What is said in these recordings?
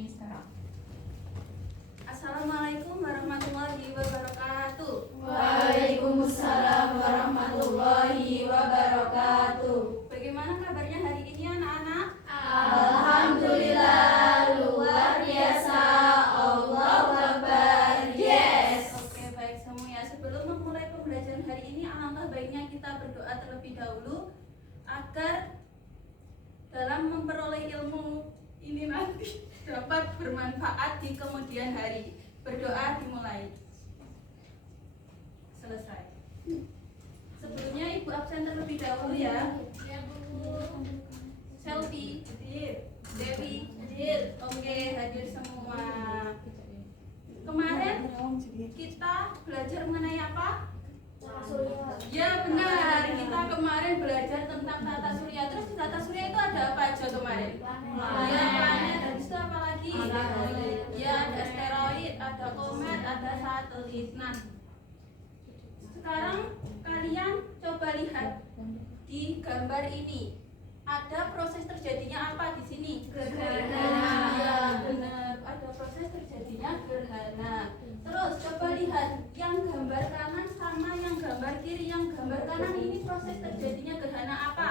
sekarang. Assalamualaikum warahmatullahi wabarakatuh. Waalaikumsalam warahmatullahi wabarakatuh. Bagaimana kabarnya hari ini anak-anak? Alhamdulillah, luar biasa. Allahu Akbar. Yes. Oke, baik semua. Sebelum memulai pembelajaran hari ini, alangkah baiknya kita berdoa terlebih dahulu agar dalam memperoleh ilmu ini nanti dapat bermanfaat di kemudian hari. Berdoa dimulai. Selesai. Sebelumnya Ibu absen terlebih dahulu ya. Ya, Bu. Selfie, Dewi, oke, hadir semua. Kemarin kita belajar mengenai apa? Ya benar, kita kemarin belajar tentang tata surya. Terus di tata surya itu ada apa aja kemarin? Ya planet, habis itu apa lagi? Ya ada asteroid, ada komet, ada satelit. Nah, sekarang kalian coba lihat di gambar ini. Ada proses terjadinya apa di sini? Gerhana. Ya benar, ada proses terjadinya gerhana. Terus coba lihat yang gambar kanan sama yang gambar kiri. Yang gambar kanan ini proses terjadinya gerhana apa?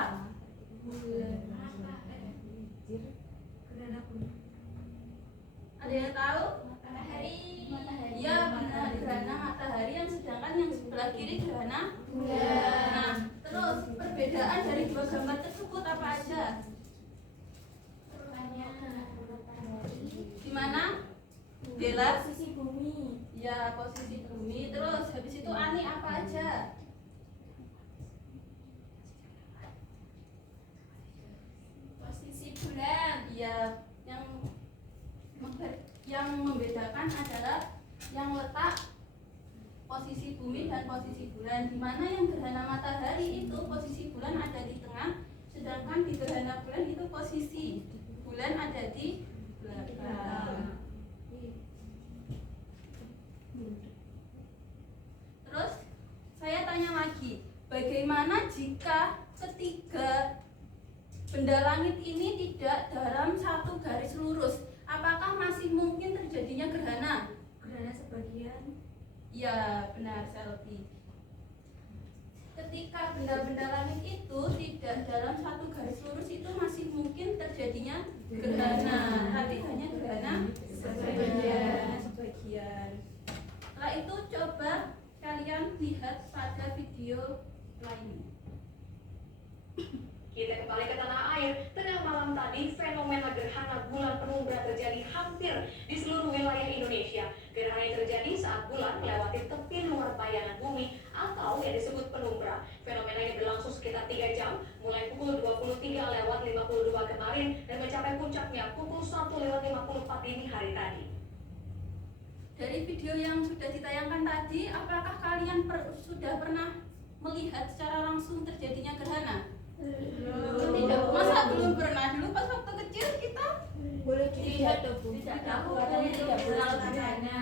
Ada yang tahu? Matahari. Ya benar, gerhana matahari. Yang sedangkan yang sebelah kiri gerhana bulan. Nah, terus perbedaan dari dua gambar tersebut apa aja? Di mana? Bella? Posisi bumi. Ya, posisi bumi. Terus habis itu Ani apa aja? Posisi bulan. Ya, yang membedakan adalah yang letak posisi bumi dan posisi bulan. Di mana yang gerhana matahari itu posisi bulan ada di tengah, sedangkan di gerhana bulan itu posisi bulan ada di belakang. Terus saya tanya lagi, bagaimana jika ketiga benda langit ini tidak dalam satu garis lurus? Apakah masih mungkin terjadinya gerhana? Gerhana sebagian. Ya, benar Selvi. Ketika benda-benda langit itu tidak dalam satu garis lurus, itu masih mungkin terjadinya gerhana. Tapi hanya gerhana sebagian. Setelah itu coba kalian lihat pada video lainnya. Kita kembali ke tanah air. Tengah malam tadi, fenomena gerhana bulan penumbra terjadi hampir di seluruh wilayah Indonesia. Gerhana yang terjadi saat bulan melewati tepi luar bayangan bumi atau yang disebut penumbra. Fenomena ini berlangsung sekitar 3 jam, mulai pukul 23:52 kemarin dan mencapai puncaknya pukul 1:54 dini hari tadi. Dari video yang sudah ditayangkan tadi, apakah kalian sudah pernah melihat secara langsung terjadinya gerhana? Tidak. Masa belum pernah? Dulu pas waktu kecil kita Boleh dilihat tuh, Bu. Tidak Aku tahu, katanya tidak boleh tahu gerhana.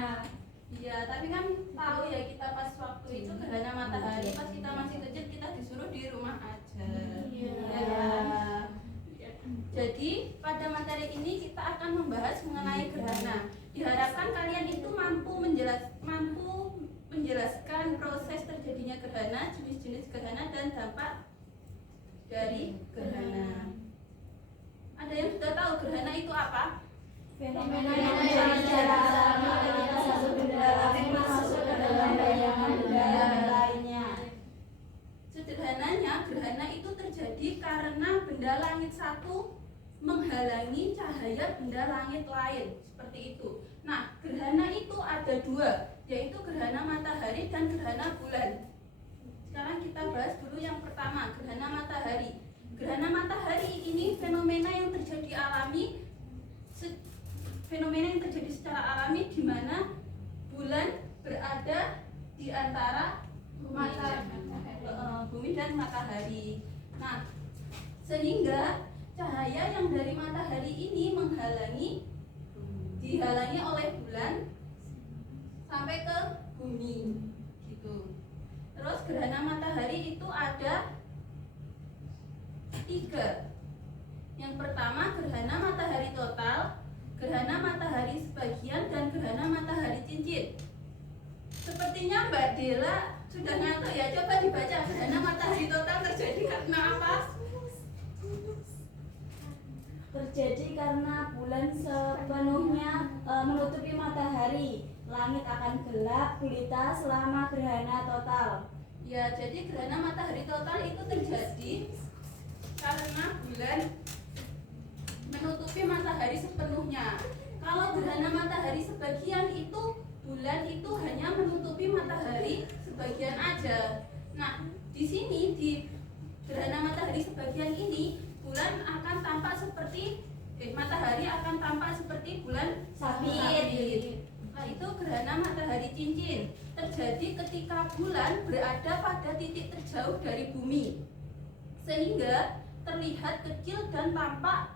Iya, tapi kan tahu ya kita pas waktu itu gerhana matahari, pas kita masih kecil kita disuruh di rumah aja. Iya. Ya. Jadi pada materi ini kita akan membahas mengenai gerhana. Diharapkan kalian itu mampu menjelaskan proses terjadinya gerhana, jenis-jenis gerhana dan dampak dari gerhana. Ada yang sudah tahu gerhana itu apa? Fenomena yang terjadi secara alami ketika satu benda langit masuk ke dalam bayangan benda lainnya. Sederhananya, gerhana itu terjadi karena benda langit satu menghalangi cahaya benda langit lain. Seperti itu. Nah, gerhana itu ada dua, yaitu gerhana matahari dan gerhana bulan. Sekarang kita bahas dulu yang pertama, gerhana matahari. Gerhana matahari ini fenomena yang terjadi alami, secara alami di mana bulan berada di antara bumi dan matahari. Nah, sehingga cahaya yang dari matahari ini dihalangi oleh bulan sampai ke bumi, gitu. Terus gerhana matahari itu ada 3. Yang pertama gerhana matahari total, gerhana matahari sebagian dan gerhana matahari cincin. Sepertinya Mbak Dela sudah ngantuk ya. Coba dibaca, gerhana matahari total terjadi karena apa? Terjadi karena bulan sepenuhnya menutupi matahari. Langit akan gelap gulita selama gerhana total. Ya, jadi gerhana matahari total itu terjadi karena bulan menutupi matahari sepenuhnya. Kalau gerhana matahari sebagian itu bulan itu hanya menutupi matahari sebagian aja. Nah, di sini di gerhana matahari sebagian ini bulan akan tampak seperti matahari akan tampak seperti bulan sabit. Nah, itu gerhana matahari cincin terjadi ketika bulan berada pada titik terjauh dari bumi sehingga terlihat kecil dan tampak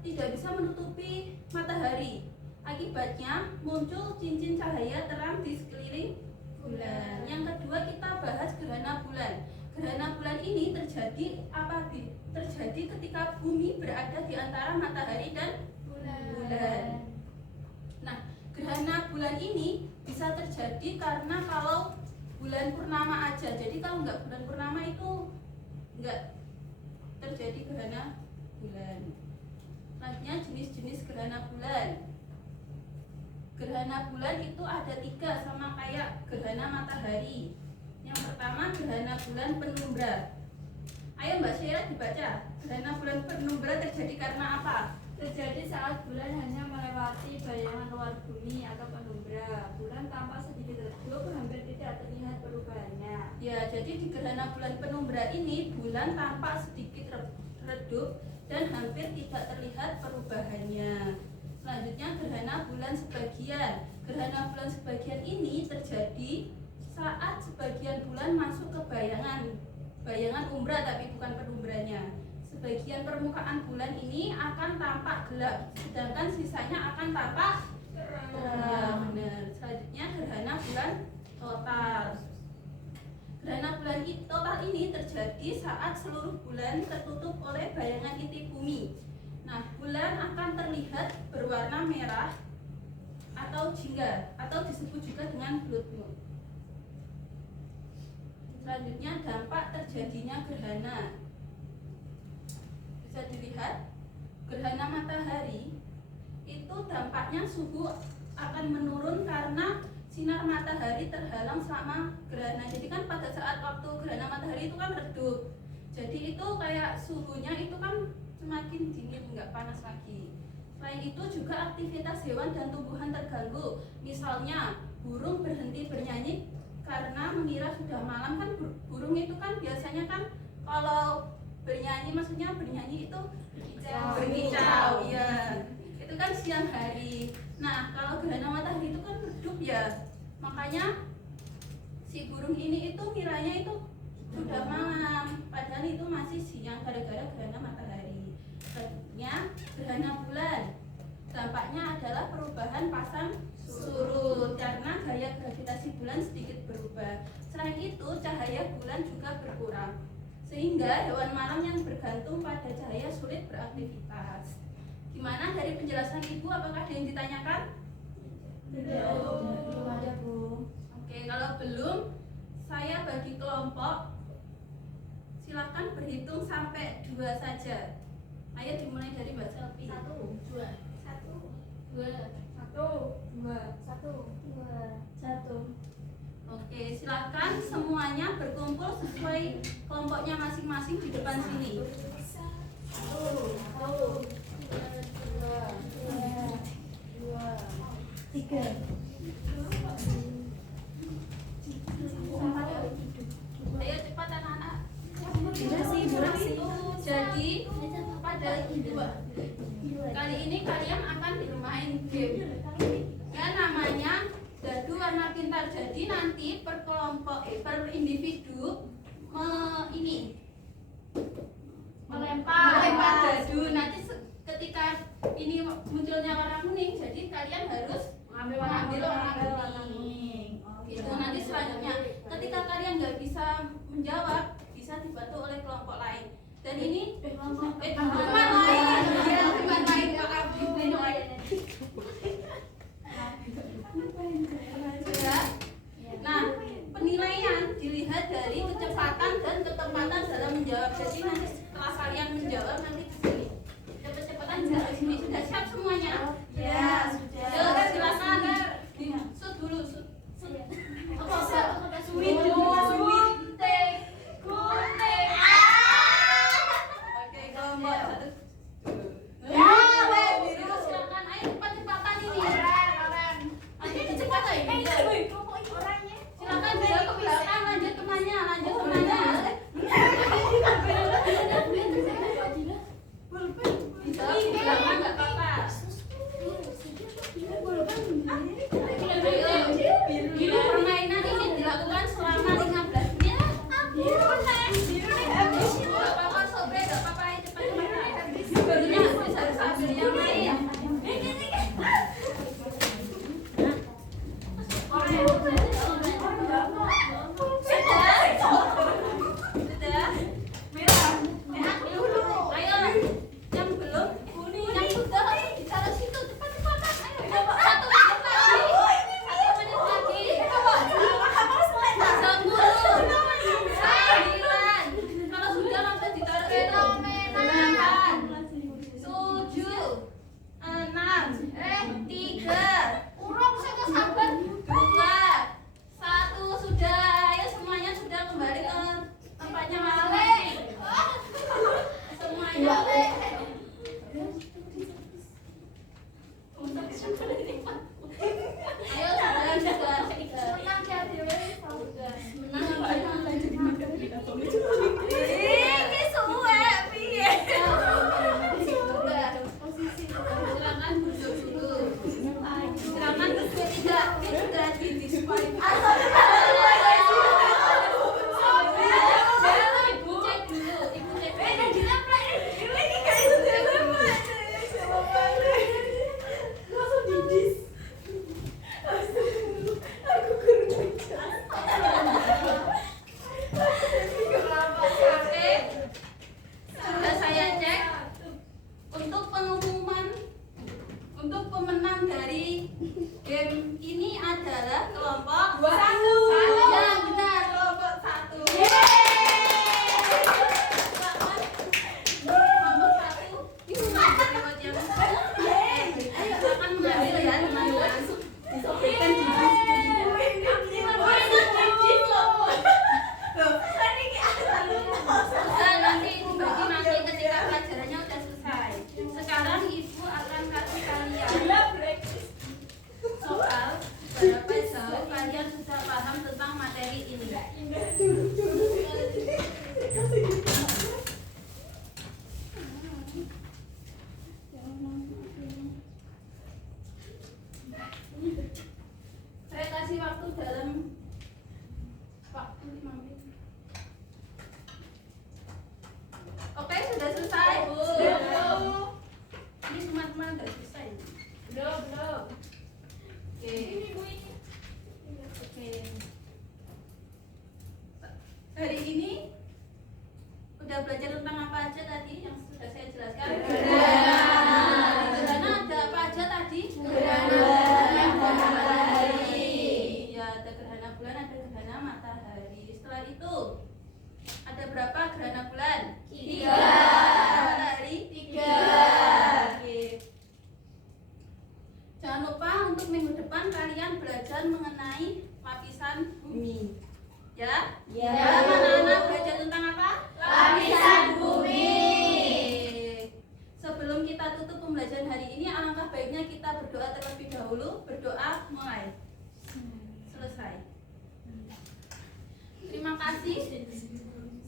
tidak bisa menutupi matahari. Akibatnya muncul cincin cahaya terang di sekeliling bulan. Yang kedua kita bahas gerhana bulan. Gerhana bulan ini terjadi terjadi ketika bumi berada di antara matahari dan bulan. Nah, gerhana bulan ini bisa terjadi karena kalau bulan purnama aja. Jadi kalau nggak bulan purnama itu nggak terjadi gerhana bulan. Selanjutnya jenis-jenis gerhana bulan. Gerhana bulan itu ada 3 sama kayak gerhana matahari. Yang pertama gerhana bulan penumbra. Ayo Mbak Syira dibaca. Gerhana bulan penumbra terjadi karena apa? Terjadi saat bulan hanya melewati bayangan luar bumi atau penumbra. Bulan tampak sedikit redup, hampir tidak terlihat perubahannya. Ya, jadi di gerhana bulan penumbra ini bulan tampak sedikit redup dan hampir tidak terlihat perubahannya. Selanjutnya gerhana bulan sebagian. Gerhana bulan sebagian ini terjadi saat sebagian bulan masuk ke bayangan umbra tapi bukan penumbranya. Sebagian permukaan bulan ini akan tampak gelap, sedangkan sisanya akan tampak terang. Ya, benar. Selanjutnya gerhana bulan total. Gerhana bulan total ini terjadi saat seluruh bulan tertutup oleh bayangan inti bumi. Nah, bulan akan terlihat berwarna merah atau jingga atau disebut juga dengan blood moon. Selanjutnya dampak terjadinya gerhana. Bisa dilihat gerhana matahari itu dampaknya suhu akan menurun karena sinar matahari terhalang selama gerhana. Jadi kan pada saat waktu gerhana matahari itu kan redup. Jadi itu kayak suhunya itu kan semakin dingin, nggak panas lagi. Selain itu juga aktivitas hewan dan tumbuhan terganggu. Misalnya burung berhenti bernyanyi karena mengira sudah malam. Kan burung itu kan biasanya kan kalau bernyanyi, maksudnya bernyanyi itu berkicau, ya. Itu kan siang hari. Nah, kalau gerhana matahari itu kan redup ya. Makanya si burung ini itu kiranya itu sudah malam, padahal itu masih siang gara-gara gerhana matahari. Selanjutnya gerhana bulan. Dampaknya adalah perubahan pasang surut karena gaya gravitasi bulan sedikit berubah. Selain itu, cahaya bulan juga berkurang, sehingga hewan malam yang bergantung pada cahaya sulit beraktivitas. Gimana dari penjelasan Ibu? Apakah ada yang ditanyakan? Belum ada, Bu. Oke, kalau belum, saya bagi kelompok. Silakan berhitung sampai 2 saja. Ayo dimulai dari Mbak Selvi. 1, 2, 1. Oke, silakan semuanya berkumpul sesuai kelompoknya masing-masing di depan sini. 1, 2, 3, 4. Ayo cepat anak-anak. Durasi. Jadi pada kali ini kalian akan bermain game. Ya, namanya Dadu Warna Pintar. Jadi nanti per kelompok, per individu melempar dadu. Nanti ketika ini munculnya warna kuning, jadi kalian harus mengambil warna kuning. Itu nanti selanjutnya ketika kalian nggak bisa menjawab, bisa dibantu oleh kelompok lain. Dan ini bukan lain. Ya, bukan lain Kak Abdi. Ya. Nah, penilaian dilihat dari kecepatan dan ketepatan dalam menjawab. Jadi nanti setelah kalian menjawab nanti di sini. Cepet-cepetan di sini sudah siap semuanya? Ya, sudah. Ya, silakan. Sud dulu, sud. Suwit dulu, suwit. Gunting. Oke, kelompok satu. Ya, Biru silakan. Ayo cepat-cepatan ini. Nanti kecepatan ini. Silakan dia ke belakang, lanjut kemana? Lanjut kemana? Bisa ke belakang nggak apa-apa. Ayo, permainan ini dilakukan selama 15 menit. Nggak apa-apa, sobre, nggak apa-apa, ayo cepat-cepat. Barunya harus ambil yang lain. Sudah? Ayo, yang belum, yang sudah harus bicara situ, cepat-cepatan. Ayo, 1 menit lagi. 1 menit lagi. 10, 9. Kalau sudah langsung ditaruh itu. 8, 7, 6, 3, 2, 1 sudah. Ayo semuanya sudah kembali ke tempatnya masing-masing. Semuanya. Ayo sudah. Ini suwe piye? Silakan duduk dulu. Silakan duduk tidak. Ini sudah didiskualifikasi. Ibu cek dulu. Ibu cek dulu. Oke. Sudah saya cek. Untuk pengumuman untuk pemenang dari game ini adalah kelompok 1. Ya benar, kelompok 1. Kelompok 1. Ini lewat yang akan mengambil ya teman-teman. Sudah, nanti dibagi nanti ketika pelajarannya udah selesai. Sekarang ibu akan kasih kalian soal berapa jauh kalian sudah paham tentang materi ini. Saya kasih waktu dalam waktu 5 menit. Oke, sudah selesai. Ini teman-teman udah selesai. Belum. Oke. Oke. Hari ini udah belajar tentang apa aja tadi yang sudah saya jelaskan? Di gerhana ada apa aja tadi? Gerhana matahari. Ya, ada gerhana bulan, ada gerhana matahari. Setelah itu ada berapa gerhana bulan? 3. Matahari? 3. Oke. Jangan lupa untuk minggu depan kalian belajar mengenai lapisan bumi. Ya? Ya. Anak-anak belajar tentang apa? Lapisan bumi. Sebelum kita tutup pembelajaran hari ini, alangkah baiknya kita berdoa terlebih dahulu. Berdoa mulai. Selesai. Terima kasih.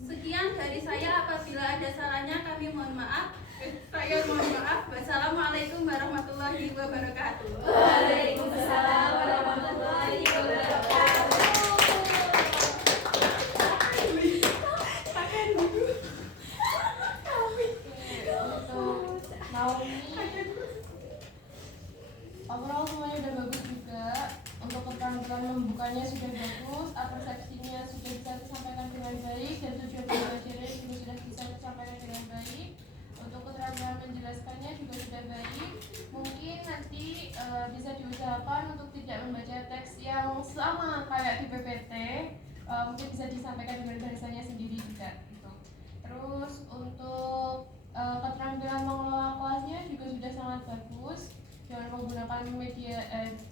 Sekian dari saya. Apabila ada salahnya kami mohon maaf. Saya mohon maaf. Wassalamualaikum warahmatullahi wabarakatuh. Waalaikumsalam warahmatullahi wabarakatuh. Overall semuanya udah bagus juga. Untuk keterampilan membukanya sudah bagus, persepsinya sudah bisa disampaikan dengan baik, dan tujuan pembelajarannya juga sudah bisa disampaikan dengan bisa diusahakan untuk tidak membaca teks yang sama kayak di PPT. Mungkin bisa disampaikan dengan bahasanya sendiri juga gitu. Terus untuk keterampilan mengelola kelasnya juga sudah sangat bagus dengan menggunakan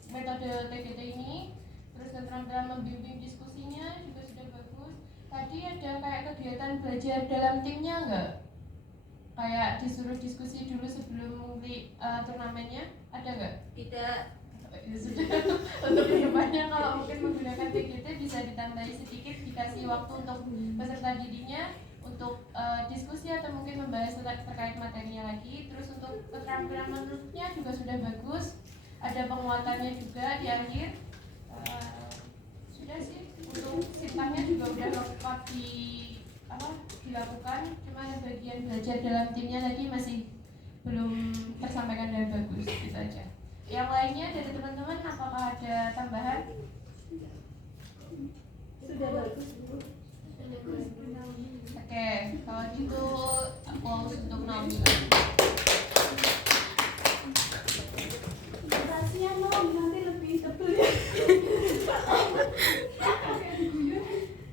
metode TGT ini. Terus keterampilan membimbing diskusinya juga sudah bagus. Tadi ada kayak kegiatan belajar dalam timnya enggak? Kayak disuruh diskusi dulu sebelum turnamennya, ada nggak? Tidak. Ya sudah. Untuk kedepannya kalau mungkin menggunakan TGT bisa ditambahi sedikit, dikasih waktu untuk peserta didiknya untuk diskusi atau mungkin membahas terkait materinya lagi. Terus untuk keterampilan menulisnya juga sudah bagus, ada penguatannya juga di akhir. Sudah sih, untuk sintangnya juga udah lengkap dilakukan, cuma yang bagian belajar dalam timnya tadi masih belum tersampaikan dengan bagus, gitu aja. Yang lainnya dari teman-teman apakah ada tambahan? Sudah bagus, Bu. Oke, kalau gitu close untuk Naomi.